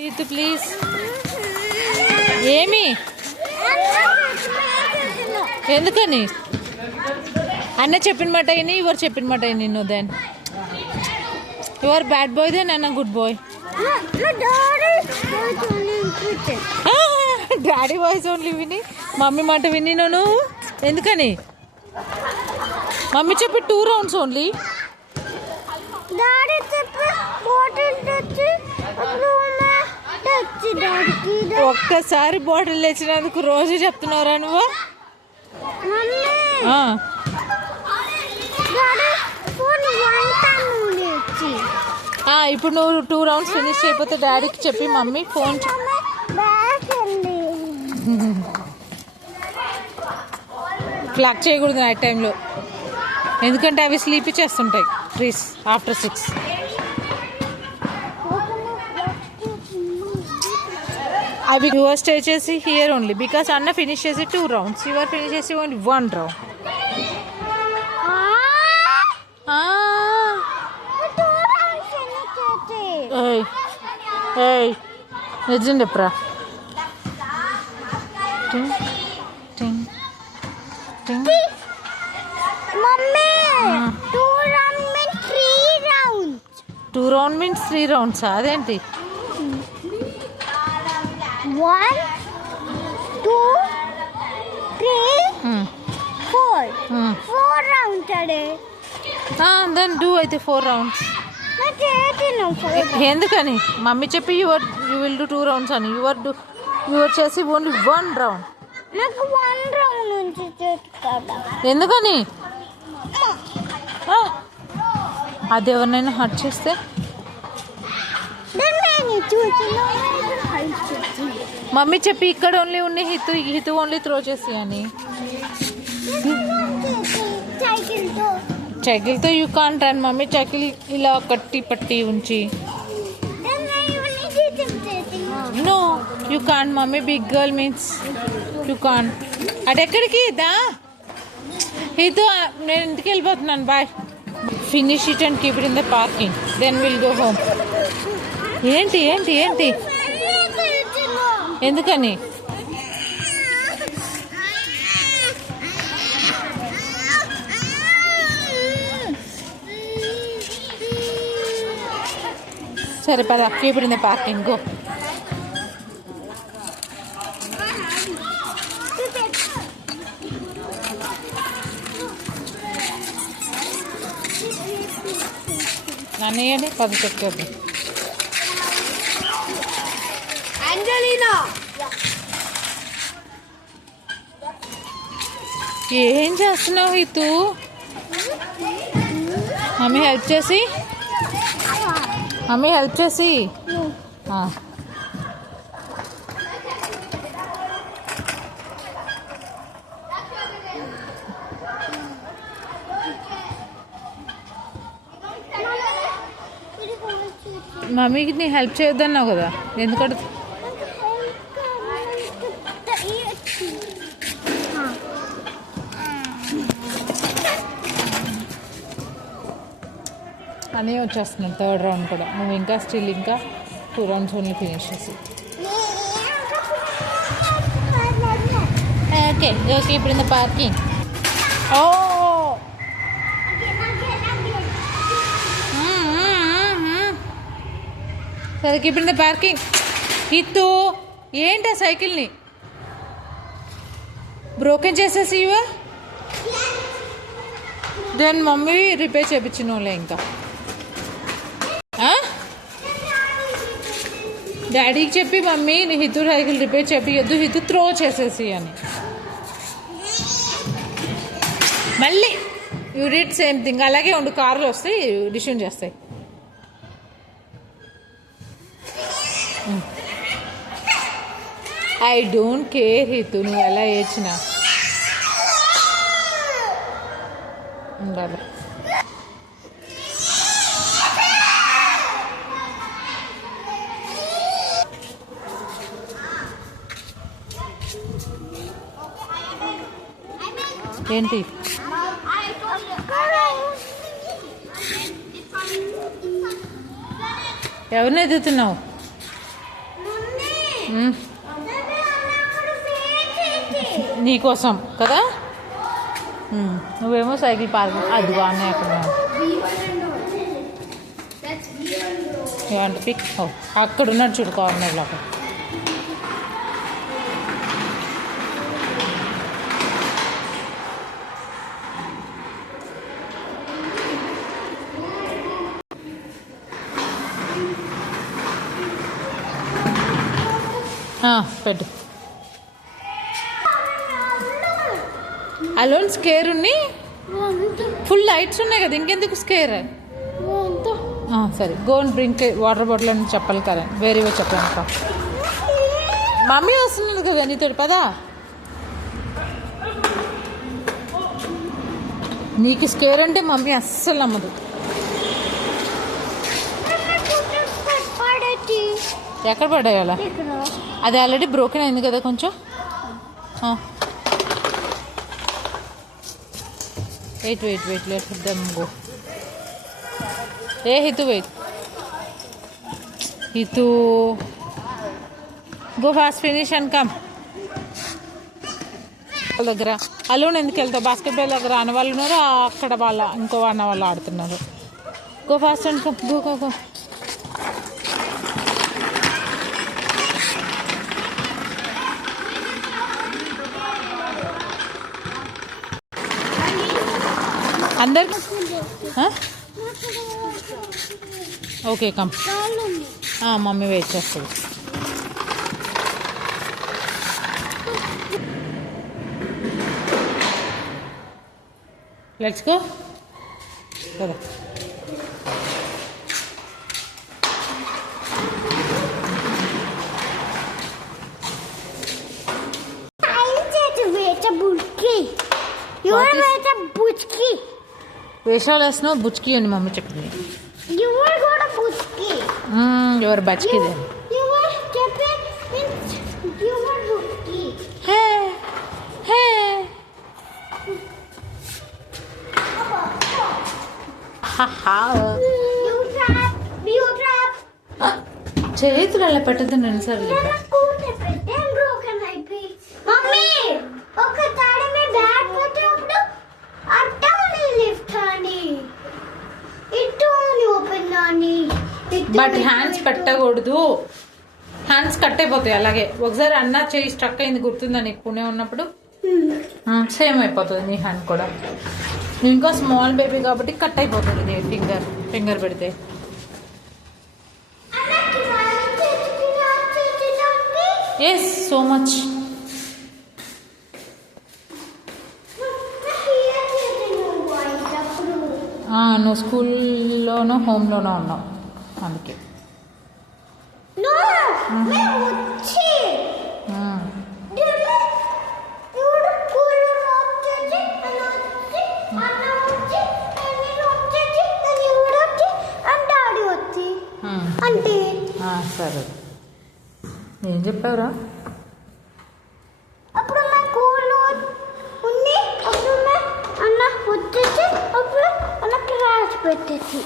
రీతు ప్లీజ్. ఏమి ఎందుకని అన్న చెప్పిన మాట అయినా ఎవరు చెప్పిన మాట అయినా నిన్ను then your bad boy then అన్న good boy. Daddy voice only విని మమ్మీ మాట విని నువ్వు ఎందుకని మమ్మీ చెప్పి 2 rounds ఓన్లీ. ఒక్కసారి బాటిల్ తెచ్చినందుకు రోజు చెప్తున్నారా నువ్వు? ఇప్పుడు నువ్వు 2 rounds ఫినిష్ అయిపోతే డాడీకి చెప్పి మమ్మీ ఫోన్ క్లాక్ చేయకూడదు నైట్ టైంలో, ఎందుకంటే అవి స్లీప్ చేస్తుంటాయి ట్రీస్ ఆఫ్టర్ 6. అవి యువర్ స్టే చేసి హియర్ ఓన్లీ బికాస్ అన్న ఫినిష్ చేసి 2 rounds, యువర్ ఫినిష్ చేసి ఓన్లీ 1 round. నిజం చెప్పరా? టూ రౌండ్ మీన్స్ 3 rounds. అదేంటి? 1 2 3 4 rounds today. దెన్ డూ అయితే 4 rounds. ఎందుకని మమ్మీ చెప్పి యూ విల్ డూ 2 rounds అని యువర్ చేసి ఓన్లీ 1 round. నాకు 1 round నుంచి చేస్తాడా? ఎందుకని? అది ఎవరినైనా హర్ట్ చేస్తే మమ్మీ చెప్పి ఇక్కడ ఓన్లీ ఉన్నాయి హితు ఓన్లీ త్రో చేసి అని. సైకిల్తో you can't run mummy, cycle ఇలా కట్టి పట్టి ఉంచి. No you can't mummy, big girl means you can't. అటెక్కడికి దా హితు, నేను ఇంటికి వెళ్ళిపోతున్నాను, bye. Finish it and keep it in the parking, then will go home. ఏంటి ఏంటి ఏంటి ఎందుకని? సరే పద, keep it in the parking, go. నన్నేయండి 10 చెప్తాను. ఏం చేస్తున్నావు హితు? మమ్మీ హెల్ప్ చేసి మమ్మీకి నీ హెల్ప్ చేయొద్దన్నావు కదా, ఎందుకంటే అనే వచ్చేస్తున్నాను 3rd round కూడా. నువ్వు ఇంకా స్టిల్ ఇంకా 2 rounds ఓన్లీ ఫినిష్ చేసి. ఓకే ఓకే ఇప్పుడు ఇన్ ద పార్కింగ్. ఓ సరే ఇప్పుడు ఇన్ ద పార్కింగ్. ఇత్తు ఏంటి ఆ సైకిల్ని బ్రోకెన్ చేసేసి ఇవా, దెన్ మమ్మీ రిపేర్ చేయించిన వాళ్ళే. ఇంకా డాడీకి చెప్పి మమ్మీ హితు సైకిల్ రిపేర్ చేపియొద్దు, హితు త్రో చేసేసి అని. మళ్ళీ యూ డిడ్ సేమ్ థింగ్. అలాగే ఉండు, కార్లు వస్తాయి డిసిషన్ చేస్తాయి. ఐ డోంట్ కేర్ హితు, నువ్వు ఎలా ఏడ్చినా. బాబా ఏంటి? ఎవరిని ఎదుగుతున్నావు? నీకోసం కదా. నువ్వేమో సైకిల్ పార్క్ అది బాగున్నాయి అక్కడ. ఏమంటే పిక్ అక్కడ ఉన్నాడు చూడు కార్నర్లో. పెట్టు. అలోన్ స్కేర్ ఉన్నాయి, ఫుల్ లైట్స్ ఉన్నాయి కదా, ఇంకెందుకు స్కేర్. సరే go and drink water bottle అని చెప్పాలి కదా, వేరేవో చెప్పాను. మమ్మీ వస్తున్నది కదా నీతో, పదా. నీకు స్కేర్ అంటే మమ్మీ అస్సలు నమ్మదు. ఎక్కడ పడ్డాయాలా? అది ఆల్రెడీ బ్రోకెన్ అయింది కదా కొంచెం. Wait wait wait let them go. ఏ Hitu wait, Hitu go fast finish and come. వాళ్ళ దగ్గర అలోన్ ఎందుకు వెళ్తావు? బాస్కెట్బాల్ దగ్గర అన్న వాళ్ళు ఉన్నారు, అక్కడ వాళ్ళ ఇంకో అన్న వాళ్ళు ఆడుతున్నారు. Go fast and come, go go go. అందరు ఓకే కమ్. మమ్మీ వెయిట్ చేస్తుంది. లెట్స్ గో కదా. వేషాలు వేస్తున్నావు బుచ్కి అని మమ్మీ చెప్పింది. ఎవరు బచ్కిదే. చేతులు అలా పెట్టద్దు నేను సార్. బట్ హ్యాండ్స్ పెట్టకూడదు, హ్యాండ్స్ కట్ అయిపోతాయి. అలాగే ఒకసారి అన్న చేయి స్ట్రక్ అయింది గుర్తుందా నీకు పుణే ఉన్నప్పుడు? సేమ్ అయిపోతుంది నీ హ్యాండ్ కూడా. నువ్వు ఇంకా స్మాల్ బేబీ కాబట్టి కట్ అయిపోతుంది ఫింగర్ పెడితే. Yes so much. నువ్వు స్కూల్లోనో హోమ్లోనో ఉన్నావు అందుకే. సరే ఏం చెప్పావురా? అప్పుడు మా స్కూల్లో ఉంది, అప్పుడు అన్న వచ్చేసి అప్పుడు అన్న క్లాస్ పెట్టేసి